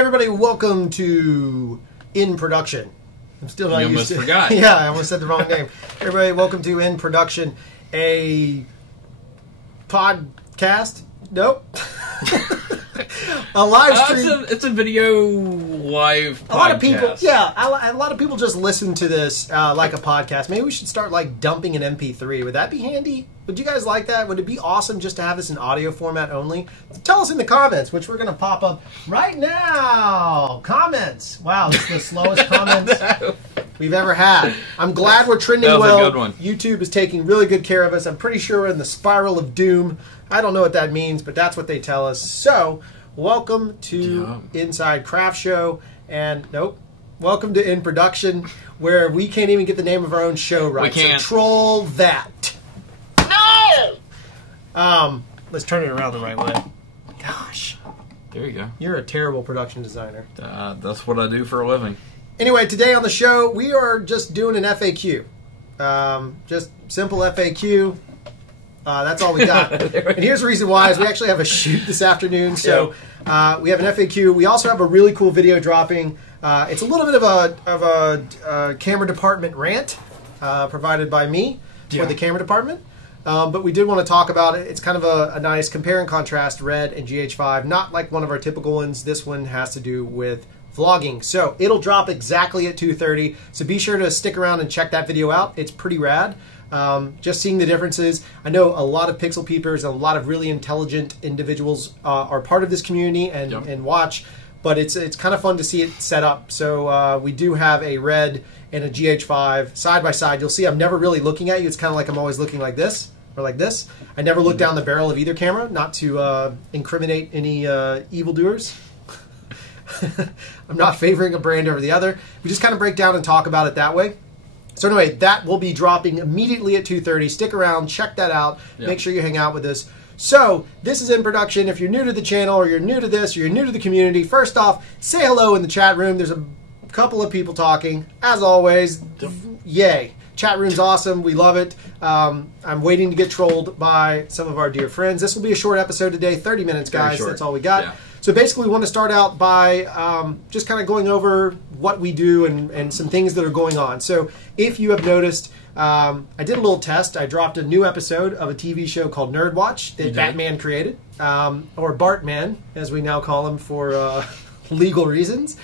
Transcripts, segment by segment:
everybody, welcome to In Production. I'm still not used to forgot. Yeah, I almost said the wrong name. Everybody, welcome to In Production, a podcast. Nope. A live stream. It's a video live podcast. A lot of people, yeah, a lot of people just listen to this like a podcast. Maybe we should start like dumping an MP3. Would that be handy? Would you guys like that? Would it be awesome just to have this in audio format only? Tell us in the comments, which we're going to pop up right now. Comments. Wow, this is the slowest comments we've ever had. I'm glad we're trending well. That was a good one. YouTube is taking really good care of us. I'm pretty sure we're in the spiral of doom. I don't know what that means, but that's what they tell us. So, welcome to Inside Craft Show, and welcome to In Production, where we can't even get the name of our own show right. We can't. So troll that. No! Let's turn it around the right way. Gosh. There you go. You're a terrible production designer. That's what I do for a living. Anyway, today on the show, we are just doing an FAQ. Just simple FAQ. That's all we got. And here's the reason why, is we actually have a shoot this afternoon. So we have an FAQ. We also have a really cool video dropping. It's a little bit of a camera department rant provided by me for the camera department. But we did want to talk about it. It's kind of a nice compare and contrast Red and GH5. Not like one of our typical ones. This one has to do with vlogging. So it'll drop exactly at 2:30. So be sure to stick around and check that video out. It's pretty rad. Just seeing the differences. I know a lot of pixel peepers and a lot of really intelligent individuals are part of this community and watch, but it's kind of fun to see it set up. So we do have a Red and a GH5 side by side. You'll see I'm never really looking at you. It's kind of like I'm always looking like this or like this. I never look down the barrel of either camera, not to incriminate any evildoers. I'm not favoring a brand over the other. We just kind of break down and talk about it that way. So anyway, that will be dropping immediately at 2:30. Stick around, check that out. Make sure you hang out with us. So, this is In Production. If you're new to the channel, or you're new to this, or you're new to the community, first off, say hello in the chat room. There's a couple of people talking. As always, yay. Chat room's awesome. We love it. I'm waiting to get trolled by some of our dear friends. This will be a short episode today, 30 minutes, guys. That's all we got. Yeah. So basically, we want to start out by just kind of going over what we do and some things that are going on. So if you have noticed, I did a little test. I dropped a new episode of a TV show called Nerd Watch that Batman created, or Bartman, as we now call him for legal reasons,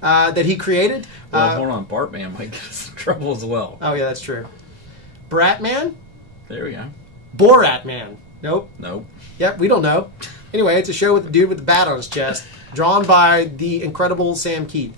that he created. Well, hold on. Bartman might get us in trouble as well. Oh, yeah, that's true. Bratman? There we go. Boratman? Nope. Nope. Yep, we don't know. Anyway, it's a show with the dude with the bat on his chest, drawn by the incredible Sam Keith.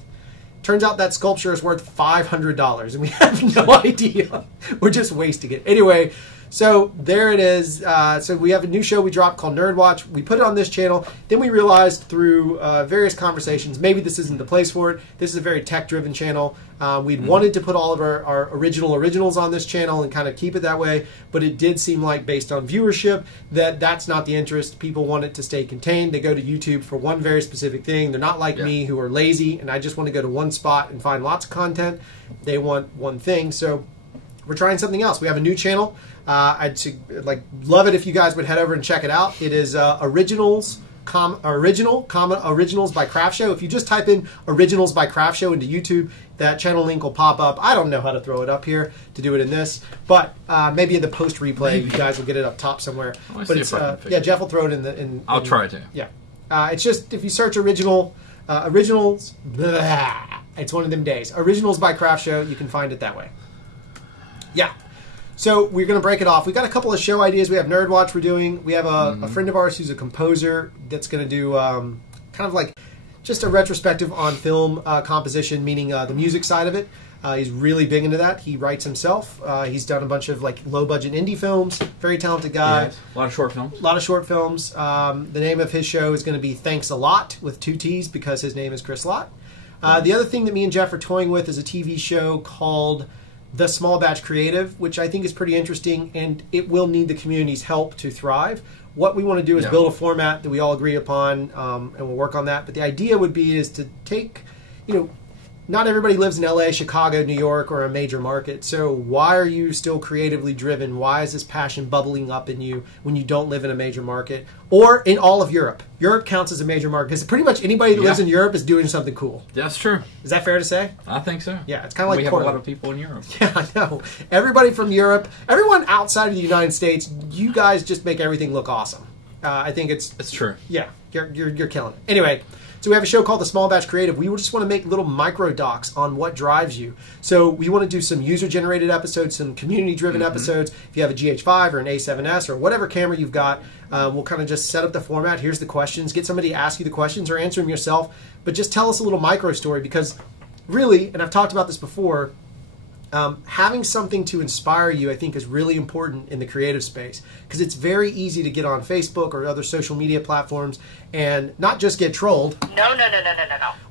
Turns out that sculpture is worth $500, and we have no idea. We're just wasting it. Anyway, so there it is. So we have a new show we dropped called Nerd Watch. We put it on this channel. Then we realized through various conversations, maybe this isn't the place for it. This is a very tech-driven channel. We'd wanted to put all of our originals on this channel and kind of keep it that way, but it did seem like, based on viewership, that's not the interest. People want it to stay contained. They go to YouTube for one very specific thing. They're not like me, who are lazy, and I just want to go to one spot and find lots of content. They want one thing, so we're trying something else. We have a new channel. I'd love it if you guys would head over and check it out. It is Originals by CRFTSHO. If you just type in Originals by CRFTSHO into YouTube, that channel link will pop up. I don't know how to throw it up here to do it in this, but maybe in the post replay, you guys will get it up top somewhere. But it's Jeff will throw it in. I'll try to. Yeah, it's just if you search Originals. It's one of them days. Originals by CRFTSHO. You can find it that way. Yeah. So we're going to break it off. We've got a couple of show ideas. We have Nerd Watch we're doing. We have a friend of ours who's a composer that's going to do kind of like just a retrospective on film composition, meaning the music side of it. He's really big into that. He writes himself. He's done a bunch of like low-budget indie films. Very talented guy. Yes. A lot of short films. A lot of short films. The name of his show is going to be Thanks a Lot with 2 T's because his name is Chris Lott. The other thing that me and Jeff are toying with is a TV show called The Small Batch Creative, which I think is pretty interesting, and it will need the community's help to thrive. What we want to do is build a format that we all agree upon, and we'll work on that. But the idea would be is to take, not everybody lives in LA, Chicago, New York, or a major market. So why are you still creatively driven? Why is this passion bubbling up in you when you don't live in a major market or in all of Europe? Europe counts as a major market because pretty much anybody that lives in Europe is doing something cool. That's true. Is that fair to say? I think so. Yeah, it's kind of like we have Portland. a lot of people in Europe. Yeah, I know. Everybody from Europe, everyone outside of the United States, you guys just make everything look awesome. I think it's true. Yeah, you're killing it. Anyway. So we have a show called The Small Batch Creative. We just want to make little micro docs on what drives you. So we want to do some user-generated episodes, some community-driven episodes. If you have a GH5 or an A7S or whatever camera you've got, we'll kind of just set up the format. Here's the questions. Get somebody to ask you the questions or answer them yourself. But just tell us a little micro story because really, and I've talked about this before, having something to inspire you, I think, is really important in the creative space because it's very easy to get on Facebook or other social media platforms and not just get trolled. No.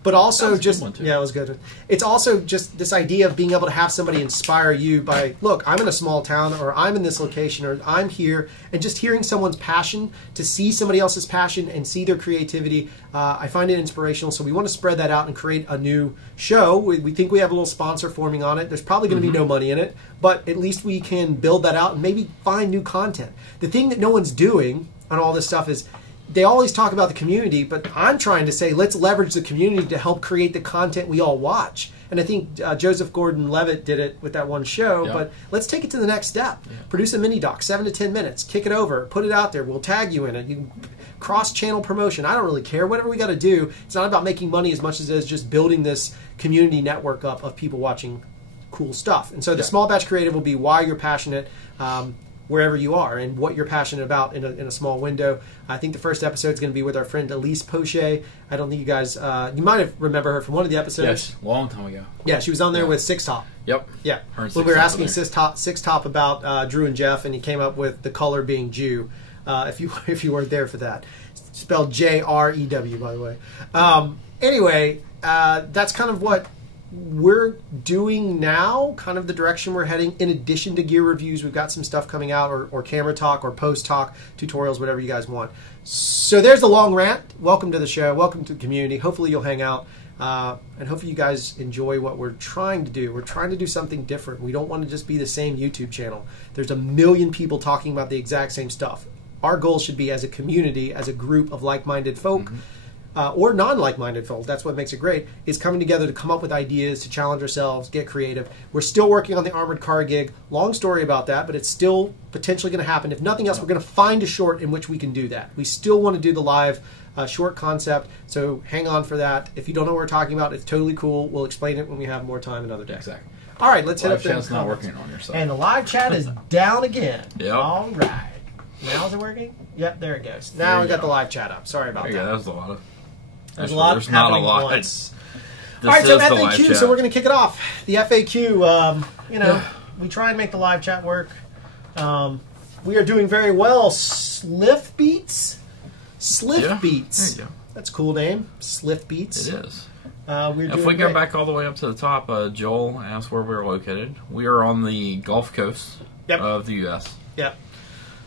But also just, yeah, it was good. It's also just this idea of being able to have somebody inspire you by, look, I'm in a small town or I'm in this location or I'm here, and just hearing someone's passion, to see somebody else's passion and see their creativity, I find it inspirational. So we want to spread that out and create a new show. We think we have a little sponsor forming on it. There's probably going to be no money in it, but at least we can build that out and maybe find new content. The thing that no one's doing on all this stuff is they always talk about the community, but I'm trying to say let's leverage the community to help create the content we all watch. And I think Joseph Gordon-Levitt did it with that one show, but let's take it to the next step. Produce a mini doc, 7 to 10 minutes, kick it over, put it out there. We'll tag you in it. You cross-channel promotion. I don't really care. Whatever we got to do. It's not about making money as much as it is just building this community network up of people watching cool stuff. And so the Small Batch Creative will be why you're passionate, wherever you are and what you're passionate about in a small window. I think the first episode is going to be with our friend Elise Poche. I don't think you guys, you might have remember her from one of the episodes. Yes, long time ago. Yeah, she was on there with Six Top. Yep. Yeah. When we were asking Six Top about Drew and Jeff, and he came up with the color being Jew. If you weren't there for that, spelled J-R-E-W, by the way. Anyway, that's kind of what we're doing now, kind of the direction we're heading. In addition to gear reviews, we've got some stuff coming out, or camera talk, or post talk, tutorials, whatever you guys want. So there's the long rant. Welcome to the show. Welcome to the community. Hopefully you'll hang out, and hopefully you guys enjoy what we're trying to do. We're trying to do something different. We don't want to just be the same YouTube channel. There's a million people talking about the exact same stuff. Our goal should be, as a community, as a group of like-minded folk, or non-like-minded folk, that's what makes it great, is coming together to come up with ideas, to challenge ourselves, get creative. We're still working on the armored car gig. Long story about that, but it's still potentially going to happen. If nothing else, we're going to find a short in which we can do that. We still want to do the live short concept, so hang on for that. If you don't know what we're talking about, it's totally cool. We'll explain it when we have more time another day. Exactly. All right, let's hit up the Live chat's not working on your side. And the live chat is down again. Yep. All right. Now is it working? Yep, there it goes. Now we got the live chat up. Sorry about that. Yeah, that was a lot of... There's a lot There's not a lot. Once. All right, so FAQ, so we're going to kick it off. The FAQ, we try and make the live chat work. We are doing very well. Sliff Beats? Sliff Beats. There you go. That's a cool name. Sliff Beats. It is. If we go back all the way up to the top, Joel asked where we were located. We are on the Gulf Coast of the U.S. Yep.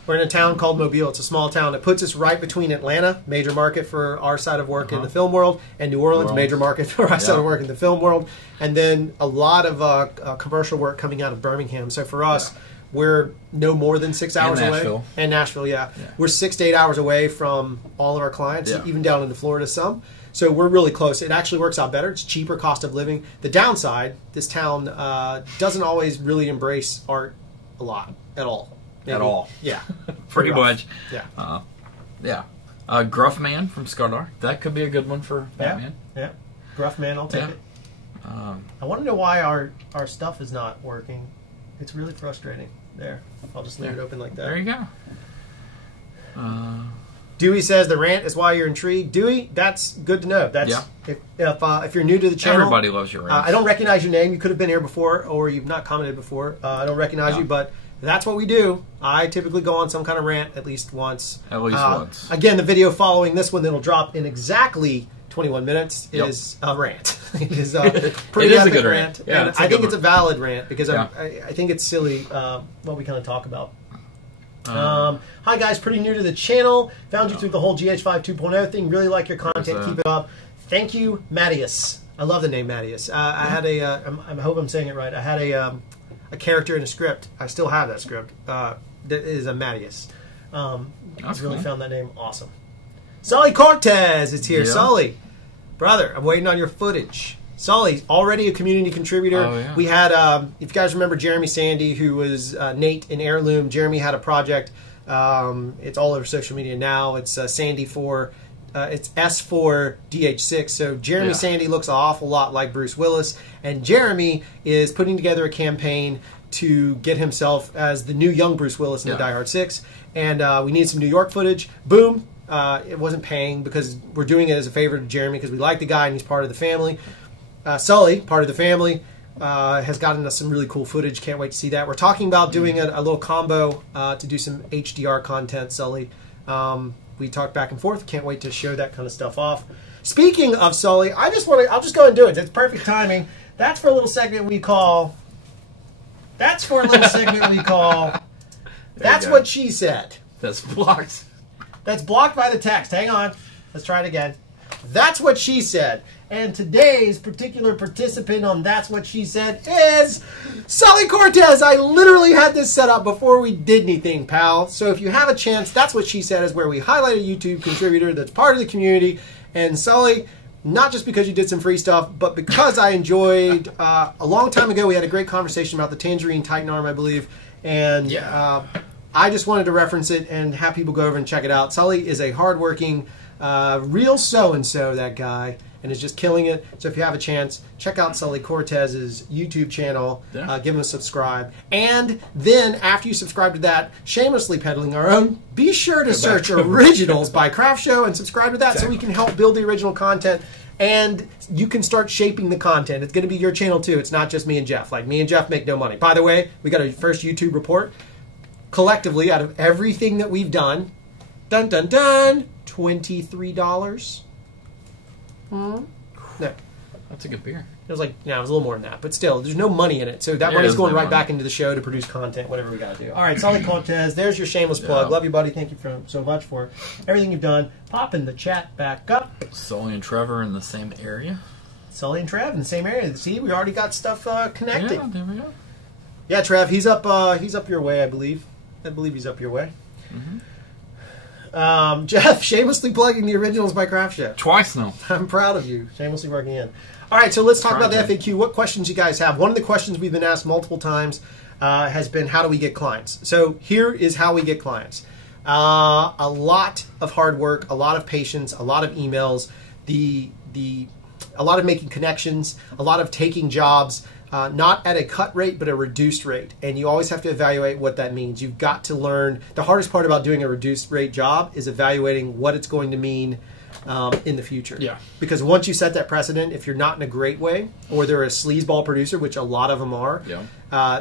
We're in a town called Mobile. It's a small town. It puts us right between Atlanta, major market for our side of work in the film world, and New Orleans, major market for our side of work in the film world. And then a lot of commercial work coming out of Birmingham. So for us, we're no more than 6 hours away. And Nashville, We're 6 to 8 hours away from all of our clients, even down into Florida some. So we're really close. It actually works out better. It's cheaper cost of living. The downside, this town doesn't always really embrace art a lot, at all. Maybe. At all. Yeah. Pretty much. Yeah. Gruff Man from Skardar. That could be a good one for Batman. Yeah. Gruff Man, I'll take it. I want to know why our stuff is not working. It's really frustrating. There. I'll just leave it open like that. There you go. Dewey says the rant is why you're intrigued. Dewey, that's good to know. That's if you're new to the channel. Everybody loves your rant. I don't recognize your name. You could have been here before, or you've not commented before. I don't recognize you, but that's what we do. I typically go on some kind of rant at least once. At least once. Again, the video following this one that'll drop in exactly 21 minutes is a rant. It is a pretty epic good rant. Yeah, and I think it's a valid rant because I think it's silly what we kind of talk about. Hi guys, pretty new to the channel. Found you through the whole GH5 2.0 thing. Really like your content. Keep it up. Thank you, Mattias. I love the name Mattias. I had I hope I'm saying it right. I had a character in a script. I still have that script. That is a Mattias. I really found that name awesome. Sully Cortez is here. Yeah. Sully, brother, I'm waiting on your footage. Sully's already a community contributor. Oh, yeah. We had, if you guys remember Jeremy Sandy, who was Nate in Heirloom. Jeremy had a project. It's all over social media now. It's Sandy for, it's S4DH6. So Jeremy Sandy looks an awful lot like Bruce Willis. And Jeremy is putting together a campaign to get himself as the new young Bruce Willis in the Die Hard 6. And we needed some New York footage. Boom. It wasn't paying because we're doing it as a favor to Jeremy because we like the guy and he's part of the family. Sully, part of the family, has gotten us some really cool footage. Can't wait to see that. We're talking about doing a little combo to do some HDR content, Sully. We talked back and forth. Can't wait to show that kind of stuff off. Speaking of Sully, I'll just go ahead and do it. It's perfect timing. That's for a little segment we call... That's what she said. That's blocked. That's blocked by the text. Hang on. Let's try it again. That's what she said. And today's particular participant on That's What She Said is Sully Cortez. I literally had this set up before we did anything, pal. So if you have a chance, That's What She Said is where we highlight a YouTube contributor that's part of the community. And Sully, not just because you did some free stuff, but because I enjoyed, a long time ago, we had a great conversation about the Tangerine Titan arm, I believe. And I just wanted to reference it and have people go over and check it out. Sully is a hardworking, real so-and-so, that guy, and is just killing it. So if you have a chance, check out Sully Cortez's YouTube channel. Give him a subscribe. And then, after you subscribe to that, shamelessly peddling our own, be sure to search Originals by CRFTSHO and subscribe to that so we can help build the original content. And you can start shaping the content. It's going to be your channel, too. It's not just me and Jeff. Like, me and Jeff make no money. By the way, we got our first YouTube report. Collectively, out of everything that we've done, dun, dun, dun, $23. No. That's a good beer. It was like, it was a little more than that. But still, there's no money in it. So that money's going right back into the show to produce content, whatever we got to do. All right, Sully Cortez, there's your shameless plug. Love you, buddy. Thank you so much for everything you've done. Popping the chat back up. Sully and Trevor in the same area. Sully and Trev in the same area. See, we already got stuff connected. Yeah, there we go. Yeah, Trev, he's up your way, I believe. I believe he's up your way. Jeff, shamelessly plugging the Originals by CRFTSHO. Twice now. I'm proud of you. Shamelessly working in. All right, so let's talk about the FAQ. What questions you guys have? One of the questions we've been asked multiple times has been, how do we get clients? So here is how we get clients. A lot of hard work, a lot of patience, a lot of emails, a lot of making connections, a lot of taking jobs, not at a cut rate, but a reduced rate. And you always have to evaluate what that means. You've got to learn. The hardest part about doing a reduced rate job is evaluating what it's going to mean in the future. Yeah. Because once you set that precedent, if you're not in a great way, or they're a sleazeball producer, which a lot of them are,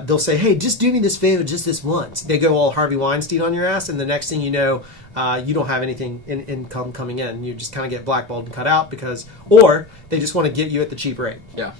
they'll say, hey, just do me this favor just this once. They go all Harvey Weinstein on your ass, and the next thing you know, you don't have anything income coming in. You just kind of get blackballed and cut out or they just want to get you at the cheap rate. Yeah.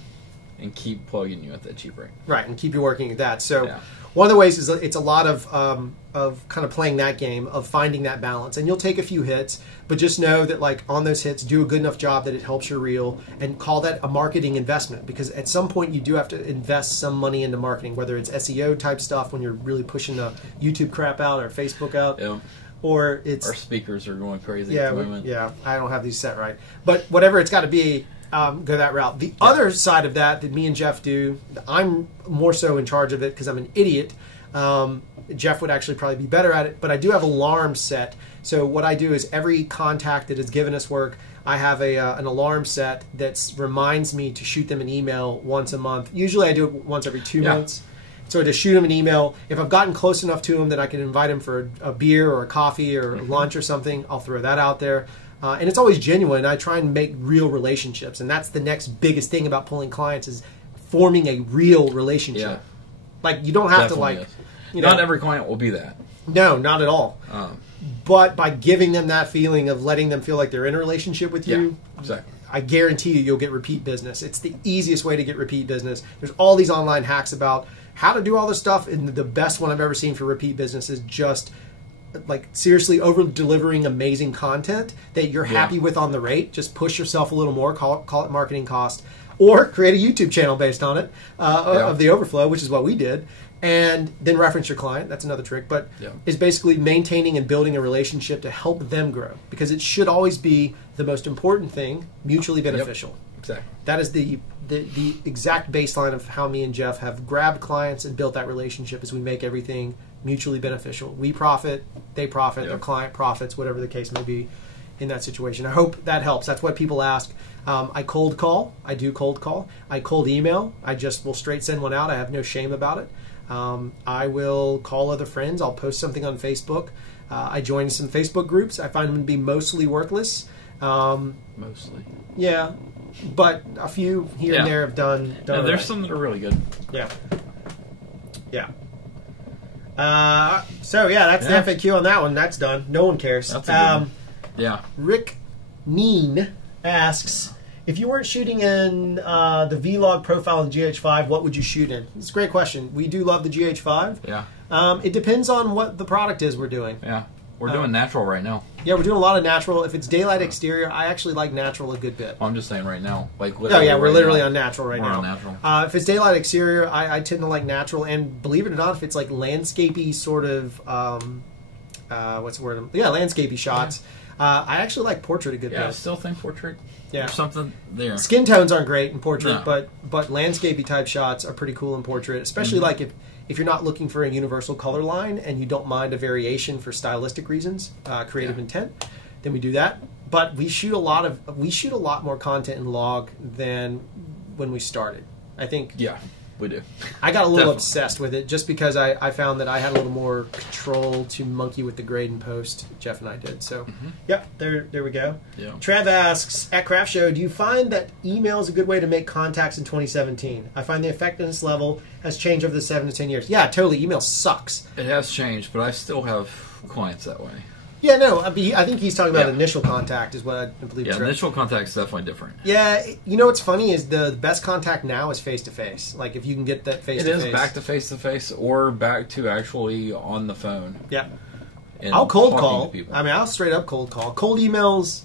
And keep plugging you at that cheap rate. Right, and keep you working at that. So one of the ways is it's a lot of kind of playing that game, of finding that balance. And you'll take a few hits, but just know that like on those hits, do a good enough job that it helps your reel, and call that a marketing investment. Because at some point you do have to invest some money into marketing, whether it's SEO type stuff when you're really pushing the YouTube crap out or Facebook out. Yeah. Or it's... Our speakers are going crazy at the moment. Yeah, I don't have these set right. But whatever it's got to be, go that route. The other side of that me and Jeff do, I'm more so in charge of it because I'm an idiot. Jeff would actually probably be better at it, but I do have alarms set. So what I do is every contact that has given us work, I have an alarm set that reminds me to shoot them an email once a month. Usually I do it once every 2 months. So to shoot them an email, if I've gotten close enough to them that I can invite them for a beer or a coffee or lunch or something, I'll throw that out there. And it's always genuine. I try and make real relationships. And that's the next biggest thing about pulling clients is forming a real relationship. Yeah. Like, you don't have Definitely to, not every client will be that. No, not at all. But by giving them that feeling of letting them feel like they're in a relationship with you, exactly. I guarantee you'll get repeat business. It's the easiest way to get repeat business. There's all these online hacks about how to do all this stuff, and the best one I've ever seen for repeat business is just like seriously over delivering amazing content that you're happy with on the rate. Just push yourself a little more, call it marketing cost. or create a YouTube channel based on it of the overflow, which is what we did, and then reference your client. That's another trick, but is basically maintaining and building a relationship to help them grow, because it should always be the most important thing, mutually beneficial. Exactly. That is the exact baseline of how me and Jeff have grabbed clients and built that relationship, is we make everything mutually beneficial. We profit, they profit, their client profits, whatever the case may be in that situation. I hope that helps. That's what people ask. I cold call. I do cold call. I cold email. I just will straight send one out. I have no shame about it. I will call other friends. I'll post something on Facebook. I join some Facebook groups. I find them to be mostly worthless. Mostly. Yeah. But a few here and there have done there's some that are really good. Yeah. Yeah. So, that's the FAQ on that one. That's done. No one cares. That's a good one. Yeah. Rick Neen asks, if you weren't shooting in the Vlog profile in GH5, what would you shoot in? It's a great question. We do love the GH5. Yeah. It depends on what the product is we're doing. Yeah. We're doing natural right now. Yeah, we're doing a lot of natural. If it's daylight exterior, I actually like natural a good bit. I'm just saying right now. Like literally we're literally on natural right now. We're on natural. If it's daylight exterior, I tend to like natural. And believe it or not, if it's like landscapey sort of, what's the word? Yeah, landscapey shots. I actually like portrait a good bit. I still think portrait. Yeah. There's something there. Skin tones aren't great in portrait, but landscapey type shots are pretty cool in portrait, especially like if you're not looking for a universal color line and you don't mind a variation for stylistic reasons, creative intent, then we do that. But we shoot a lot more content in log than when we started. I think. Yeah, we do. I got a little obsessed with it just because I found that I had a little more control to monkey with the grade and post. Jeff and I did. So, there we go. Yeah. Trev asks, at CRFTSHO, do you find that email is a good way to make contacts in 2017? I find the effectiveness level has changed over the 7 to 10 years. Yeah, totally. Email sucks. It has changed, but I still have clients that way. Yeah, no, I think he's talking about initial contact is what I believe. Yeah, initial contact is definitely different. Yeah, you know what's funny is the best contact now is face-to-face. Like, if you can get that face-to-face. It is back to face-to-face or back to actually on the phone. Yeah. I'll cold call. I mean, I'll straight up cold call. Cold emails,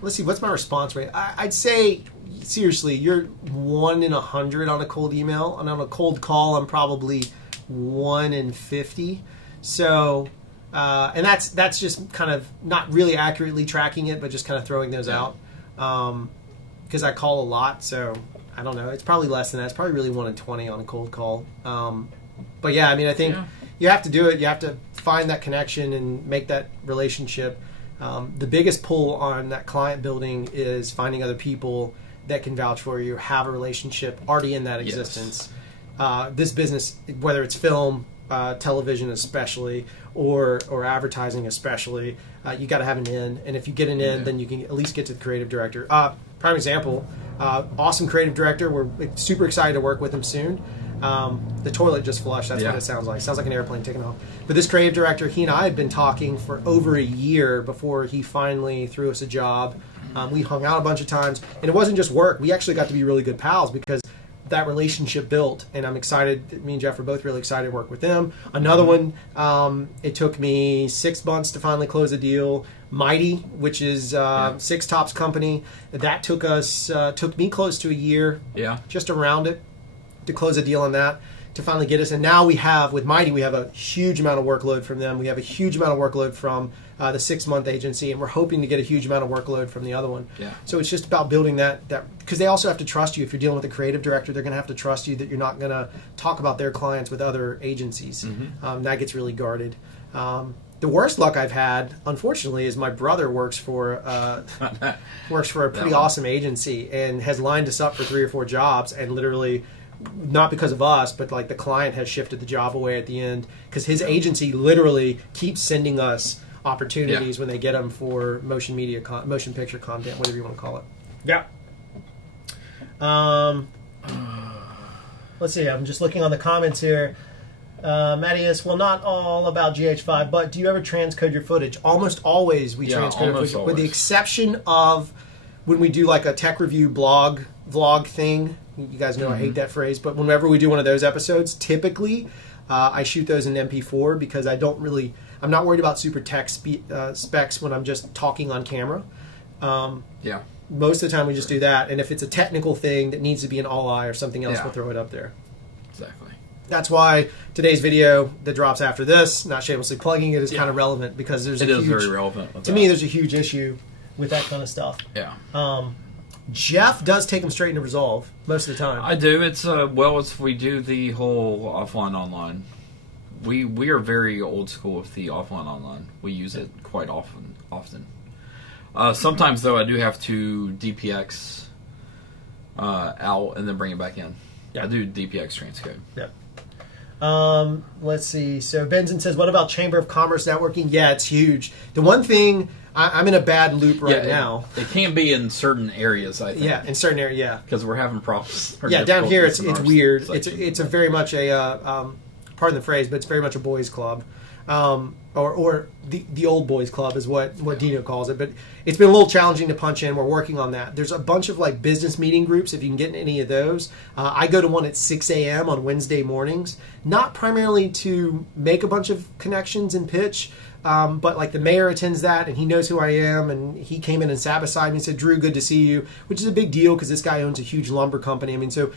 let's see, what's my response rate? I'd say, seriously, you're 1 in 100 on a cold email. And on a cold call, I'm probably 1 in 50. So... and that's just kind of not really accurately tracking it, but just kind of throwing those out. Because I call a lot, so I don't know. It's probably less than that. It's probably really 1 in 20 on a cold call. But yeah, I mean, I think you have to do it. You have to find that connection and make that relationship. The biggest pull on that client building is finding other people that can vouch for you, have a relationship already in that existence. This business, whether it's film, television especially, or advertising especially, you got to have an in, and if you get an in, then you can at least get to the creative director. Prime example, awesome creative director. We're super excited to work with him soon. The toilet just flushed. That's what it sounds like. Sounds like an airplane taking off. But this creative director, he and I had been talking for over a year before he finally threw us a job. We hung out a bunch of times, and it wasn't just work. We actually got to be really good pals because that relationship built, and I'm excited. Me and Jeff are both really excited to work with them. Another one, it took me 6 months to finally close a deal. Mighty, which is Six Top's company, that took me close to a year, just around it, to close a deal on that, to finally get us. And now we have, with Mighty, we have a huge amount of workload from them. We have a huge amount of workload from the 6-month agency, and we're hoping to get a huge amount of workload from the other one. So it's just about building that because they also have to trust you. If you're dealing with a creative director, they're going to have to trust you that you're not going to talk about their clients with other agencies. That gets really guarded. The worst luck I've had, unfortunately, is my brother works for a pretty awesome agency and has lined us up for 3 or 4 jobs, and literally, not because of us, but like the client has shifted the job away at the end because his agency literally keeps sending us opportunities when they get them for motion picture content, whatever you want to call it. Let's see. I'm just looking on the comments here. Mattias, well, not all about GH5, but do you ever transcode your footage? Almost always we transcode footage, with the exception of when we do like a tech review vlog thing. You guys know I hate that phrase, but whenever we do one of those episodes, typically I shoot those in MP4 because I'm not worried about super tech specs when I'm just talking on camera. most of the time we just do that. And if it's a technical thing that needs to be an all-eye or something else, we'll throw it up there. Exactly. That's why today's video that drops after this, not shamelessly plugging it, is kind of relevant, because there's very relevant. To me, there's a huge issue with that kind of stuff. Yeah. Jeff does take them straight into Resolve most of the time. I do. It's we do the whole offline online. We are very old school with the offline online. We use it quite often. Sometimes though, I do have to DPX out and then bring it back in. Yeah. I do DPX transcode. Yeah. Let's see. So Benson says, what about Chamber of Commerce networking? Yeah, it's huge. The one thing, I'm in a bad loop right now. It can't be in certain areas, I think. Yeah, in certain areas, yeah. Because we're having problems. Yeah, down here it's weird. It's a very much a, pardon the phrase, but it's very much a boys' club. Or the old boys club is what Dino calls it, but it's been a little challenging to punch in. We're working on that. There's a bunch of like business meeting groups, if you can get in any of those. I go to one at 6 a.m. on Wednesday mornings, not primarily to make a bunch of connections and pitch, but like the mayor attends that, and he knows who I am, and he came in and sat beside me and said, Drew, good to see you, which is a big deal because this guy owns a huge lumber company. I mean, so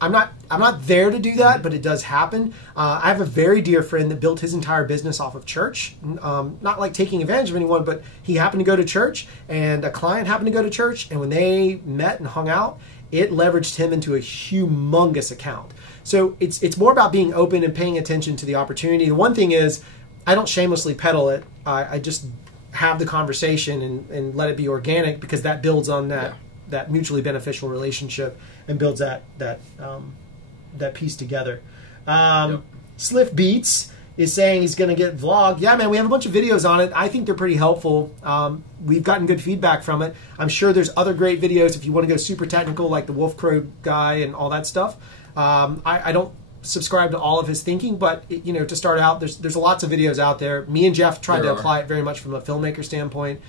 I'm not there to do that, but it does happen. I have a very dear friend that built his entire business off of church, not like taking advantage of anyone, but he happened to go to church, and a client happened to go to church, and when they met and hung out, it leveraged him into a humongous account. So it's more about being open and paying attention to the opportunity. The one thing is, I don't shamelessly peddle it. I just have the conversation and let it be organic, because that builds on that mutually beneficial relationship and builds that piece together. Sliff Beats is saying he's going to get vlogged. Yeah, man, we have a bunch of videos on it. I think they're pretty helpful. We've gotten good feedback from it. I'm sure there's other great videos if you want to go super technical, like the Wolf Crow guy and all that stuff. I don't subscribe to all of his thinking, but to start out, there's lots of videos out there. Me and Jeff tried to apply it very much from a filmmaker standpoint,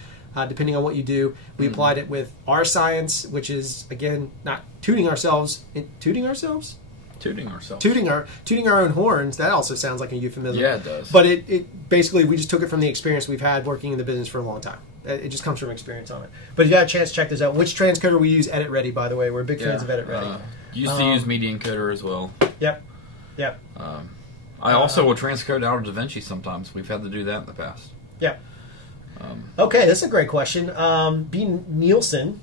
depending on what you do. We applied it with our science, which is, again, not tooting our own horns. That also sounds like a euphemism. Yeah, it does. But it basically, we just took it from the experience we've had working in the business for a long time. It just comes from experience on it. But if you got a chance to check this out. Which transcoder we use? Edit Ready, by the way. We're big fans of Edit Ready. Used to use Media Encoder as well. Yep. I also will transcode out of DaVinci sometimes. We've had to do that in the past. Yeah. Okay, this is a great question. B. Nielsen,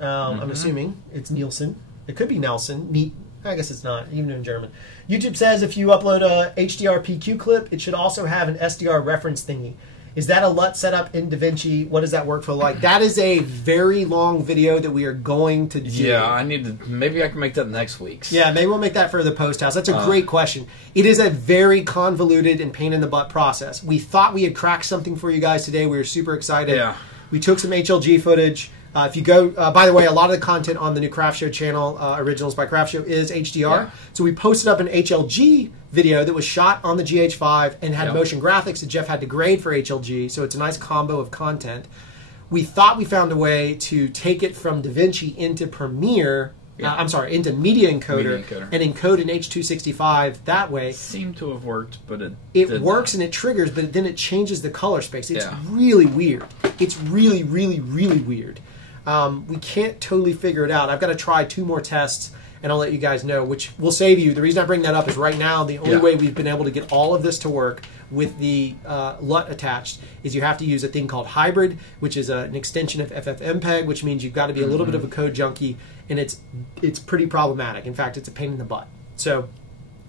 I'm assuming it's Nielsen. It could be Nelson. I guess it's not, even in German. YouTube says if you upload a HDR PQ clip, it should also have an SDR reference thingy. Is that a LUT setup in DaVinci? What does that workflow like? That is a very long video that we are going to do. Yeah, maybe I can make that next week's. Yeah, maybe we'll make that for the post house. That's a great question. It is a very convoluted and pain in the butt process. We thought we had cracked something for you guys today. We were super excited. Yeah. We took some HLG footage. If you go, by the way, a lot of the content on the new Craft Show channel, Originals by Craft Show, is HDR. Yeah. So we posted up an HLG video that was shot on the GH5 and had motion graphics that Jeff had to grade for HLG. So it's a nice combo of content. We thought we found a way to take it from DaVinci into Premiere. Into Media Encoder and encode in H.265 that way. It seemed to have worked, but it works and it triggers, but then it changes the color space. It's really weird. It's really, really, really weird. We can't totally figure it out. I've got to try 2 more tests, and I'll let you guys know, which will save you. The reason I bring that up is right now the only way we've been able to get all of this to work with the LUT attached is you have to use a thing called hybrid, which is an extension of FFmpeg, which means you've got to be a little bit of a code junkie, and it's pretty problematic. In fact, it's a pain in the butt. So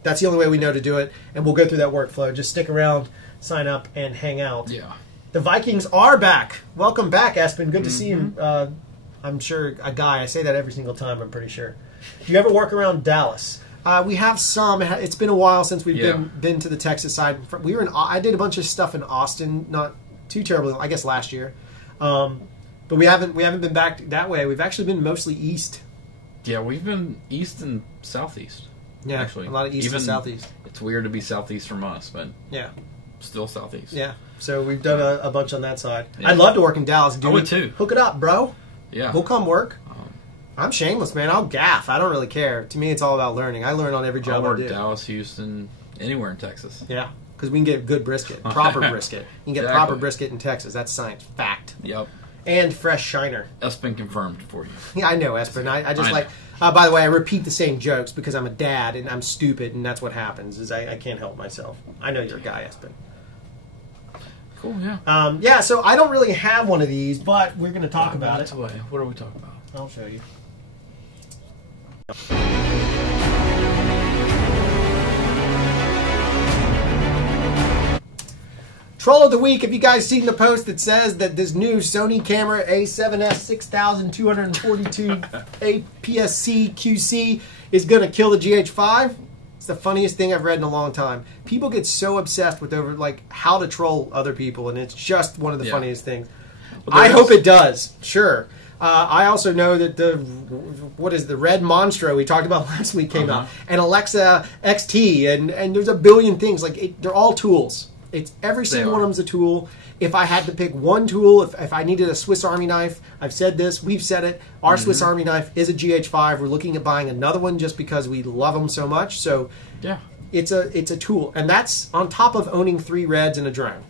that's the only way we know to do it, and we'll go through that workflow. Just stick around, sign up, and hang out. Yeah. The Vikings are back. Welcome back, Espen. Good to see you. I'm sure a guy. I say that every single time, I'm pretty sure. Do you ever work around Dallas? We have some. It's been a while since we've been to the Texas side. I did a bunch of stuff in Austin, not too terribly, I guess last year. But we haven't been back that way. We've actually been mostly east. Yeah, we've been east and southeast. Yeah, actually. A lot of east and southeast. It's weird to be southeast from us, but yeah, still southeast. Yeah, so we've done a bunch on that side. Yeah. I'd love to work in Dallas. I would too. Hook it up, bro. Yeah. We'll come work. I'm shameless, man. I'll gaff. I don't really care. To me, it's all about learning. I learn on every job I do. Dallas, Houston, anywhere in Texas. Yeah, because we can get good brisket, proper brisket. You can get proper brisket in Texas. That's science, fact. Yep. And fresh shiner. Espen confirmed for you. Yeah, I know, Espen. I just like... by the way, I repeat the same jokes because I'm a dad and I'm stupid, and that's what happens, is I can't help myself. I know you're a guy, Espen. Cool, yeah. Yeah, so I don't really have one of these, but we're going to talk about it. Away. What are we talking about? I'll show you. Troll of the week. Have you guys seen the post that says that this new Sony camera A7S 6242 APS-C QC is going to kill the GH5? It's the funniest thing I've read in a long time. People get so obsessed with how to troll other people, and it's just one of the funniest things. Well, I hope it does. Sure. I also know that the Red Monstro we talked about last week came out, and Alexa XT, and there's a billion things. They're all tools. It's every single one of them's a tool. If I had to pick one tool, if I needed a Swiss Army knife, I've said this, we've said it, our Swiss Army knife is a GH5. We're looking at buying another one just because we love them so much. So yeah, it's a tool. And that's on top of owning 3 Reds and a drone.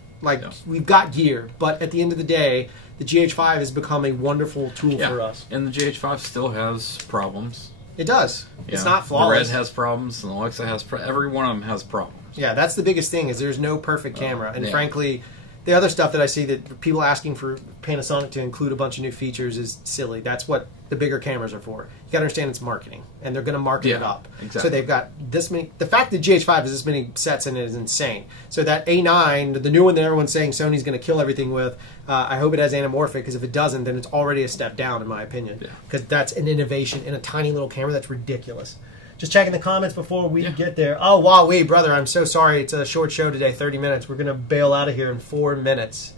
We've got gear, but at the end of the day, the GH5 has become a wonderful tool for us. And the GH5 still has problems. It does. It's not flawless. The Red has problems, and the Alexa has every one of them has problems. Yeah, that's the biggest thing, is there's no perfect camera. And frankly, the other stuff that I see that people asking for Panasonic to include a bunch of new features is silly. That's what the bigger cameras are for. You got to understand it's marketing, and they're going to market it up. Exactly. So they've got this many. The fact that GH5 has this many sets in it is insane. So that A9, the new one that everyone's saying Sony's going to kill everything with, I hope it has anamorphic, because if it doesn't, then it's already a step down, in my opinion. Because that's an innovation in a tiny little camera that's ridiculous. Just checking the comments before we get there. Oh, wow, brother, I'm so sorry. It's a short show today, 30 minutes. We're going to bail out of here in 4 minutes.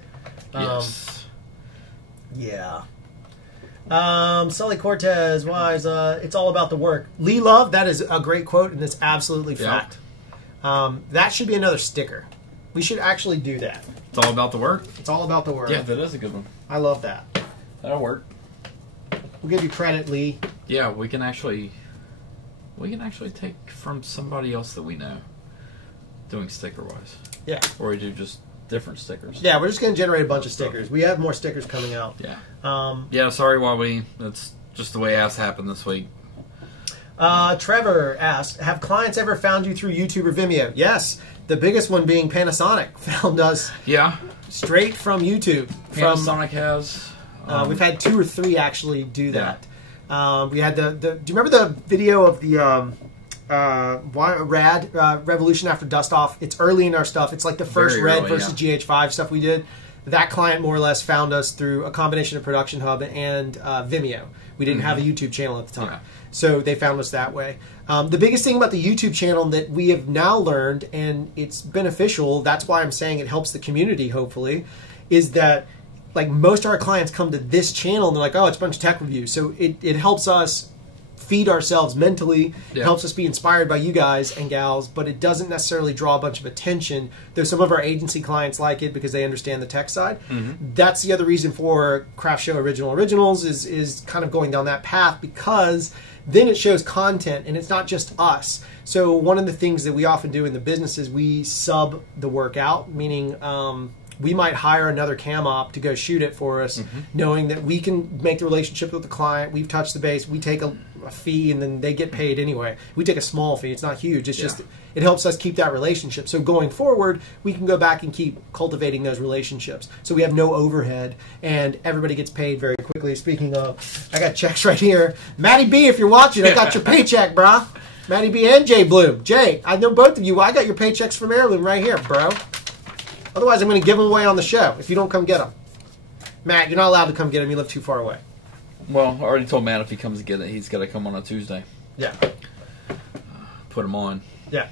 Yes. Yeah. Sully Cortez, wise, it's all about the work. Lee Love, that is a great quote, and it's absolutely fact. That should be another sticker. We should actually do that. It's all about the work? It's all about the work. Yeah, that is a good one. I love that. That'll work. We'll give you credit, Lee. Yeah, we can actually take from somebody else that we know, doing sticker-wise. Yeah. Or we do just different stickers. Yeah, we're just going to generate a bunch of stickers. We have more stickers coming out. Yeah. Yeah, sorry, Huawei. That's just the way ass happened this week. Trevor asked, have clients ever found you through YouTube or Vimeo? Yes. The biggest one being Panasonic found us straight from YouTube. Panasonic has. We've had 2 or 3 actually do that. We had do you remember the video of the Revolution After Dust Off? It's early in our stuff. It's like the first Very Red early, versus GH5 stuff we did. That client more or less found us through a combination of Production Hub and Vimeo. We didn't have a YouTube channel at the time. So they found us that way. The biggest thing about the YouTube channel that we have now learned, and it's beneficial, that's why I'm saying it helps the community, hopefully, is that most of our clients come to this channel and they're like, oh, it's a bunch of tech reviews. So it helps us feed ourselves mentally. It helps us be inspired by you guys and gals, but it doesn't necessarily draw a bunch of attention. There's some of our agency clients like it because they understand the tech side. That's the other reason for CRFTSHO Originals is kind of going down that path, because then it shows content and it's not just us. So one of the things that we often do in the business is we sub the work out, meaning we might hire another cam op to go shoot it for us, knowing that we can make the relationship with the client. We've touched the base. We take a fee, and then they get paid anyway. We take a small fee. It's not huge. It's just it helps us keep that relationship. So going forward, we can go back and keep cultivating those relationships. So we have no overhead, and everybody gets paid very quickly. Speaking of, I got checks right here. Matty B, if you're watching, I got your paycheck, brah. Matty B and Jay Bloom. Jay, I know both of you. I got your paychecks from Heirloom right here, bro. Otherwise, I'm going to give them away on the show if you don't come get them. Matt, you're not allowed to come get them. You live too far away. Well, I already told Matt if he comes to get it, he's got to come on a Tuesday. Yeah. Put him on. Yeah.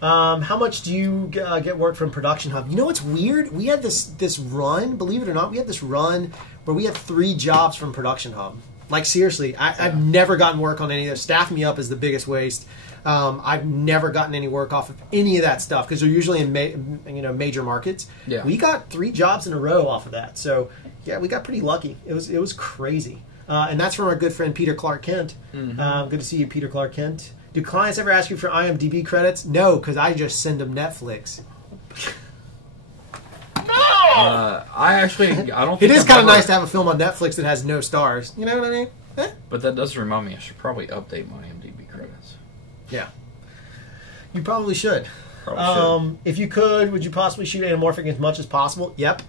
How much do you get work from Production Hub? You know what's weird? We had this run, believe it or not, we had this run where we had 3 jobs from Production Hub. Like, seriously, I've never gotten work on any of those. Staff me up is the biggest waste. I've never gotten any work off of any of that stuff because they're usually in major markets. Yeah. We got 3 jobs in a row off of that. So, yeah, we got pretty lucky. It was crazy. And that's from our good friend Peter Clark Kent. Good to see you, Peter Clark Kent. Do clients ever ask you for IMDb credits? No, because I just send them Netflix. No! I don't think It is I've kind of ever- nice to have a film on Netflix that has no stars. You know what I mean? Eh? But that does remind me, I should probably update my IMDb credits. Yeah. You probably should. Probably should. If you could, would you possibly shoot anamorphic as much as possible? Yep.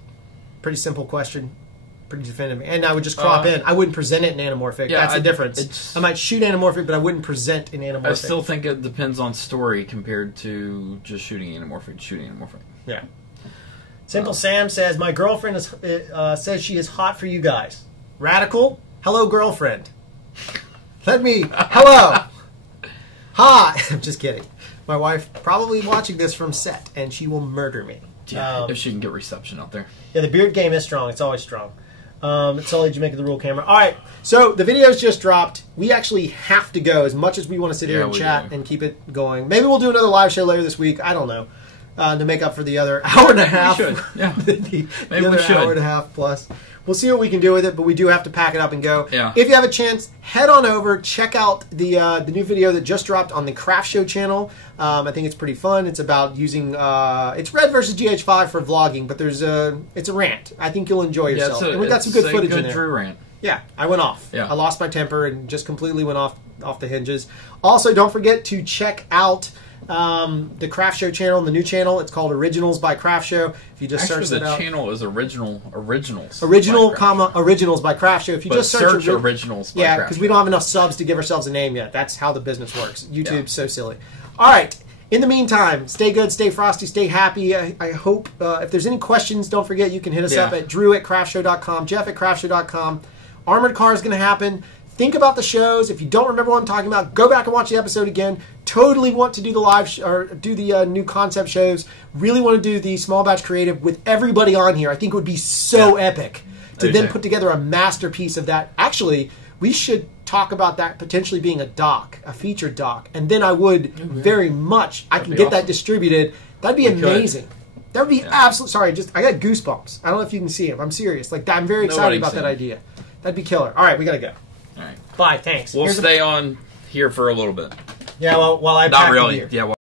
Pretty simple question. Pretty definitive. And I would just crop in. I wouldn't present it in anamorphic. Yeah, That's the difference. I might shoot anamorphic, but I wouldn't present in anamorphic. I still think it depends on story compared to just shooting anamorphic. Yeah. Simple Sam says, my girlfriend says she is hot for you guys. Radical? Hello, girlfriend. Hello. Hi. I'm just kidding. My wife probably watching this from set, and she will murder me. Yeah, if she can get reception out there. Yeah, the beard game is strong. It's always strong. It's only Jamaica the rule camera. All right, so the video's just dropped. We actually have to go as much as we want to sit here and chat and keep it going. Maybe we'll do another live show later this week. I don't know. To make up for the other hour and a half. We should. Yeah. the Maybe other we should. hour and a half plus. We'll see what we can do with it, but we do have to pack it up and go. Yeah. If you have a chance, head on over, check out the new video that just dropped on the CRFTSHO channel. I think it's pretty fun. It's about using it's Red versus GH5 for vlogging, but it's a rant. I think you'll enjoy yourself. And we got some good footage in there. Drew rant. Yeah, I went off. Yeah. I lost my temper and just completely went off the hinges. Also, don't forget to check out the CRFTSHO channel, the new channel. It's called Originals by CRFTSHO. If you just search it out. The channel is Originals. Originals by CRFTSHO. If you just search Originals by CRFTSHO. because we don't have enough subs to give ourselves a name yet. That's how the business works. YouTube's so silly. All right. In the meantime, stay good, stay frosty, stay happy. I hope if there's any questions, don't forget you can hit us up at drew@craftshow.com, Jeff@craftshow.com. Armored Car is going to happen. Think about the shows. If you don't remember what I'm talking about, go back and watch the episode again. Totally want to do the live or do the new concept shows. Really want to do the small batch creative with everybody on here. I think it would be so epic to then put together a masterpiece of that. Actually, we should talk about that potentially being a featured doc, and then I would very much. I can get that distributed. That'd be amazing. That would be absolute. Sorry, I got goosebumps. I don't know if you can see them. I'm serious. Like I'm very excited about that idea. That'd be killer. All right, we gotta go. All right. Bye. Thanks. We'll stay on here for a little bit. Yeah, well, while I Not pack the really. beer. Yeah.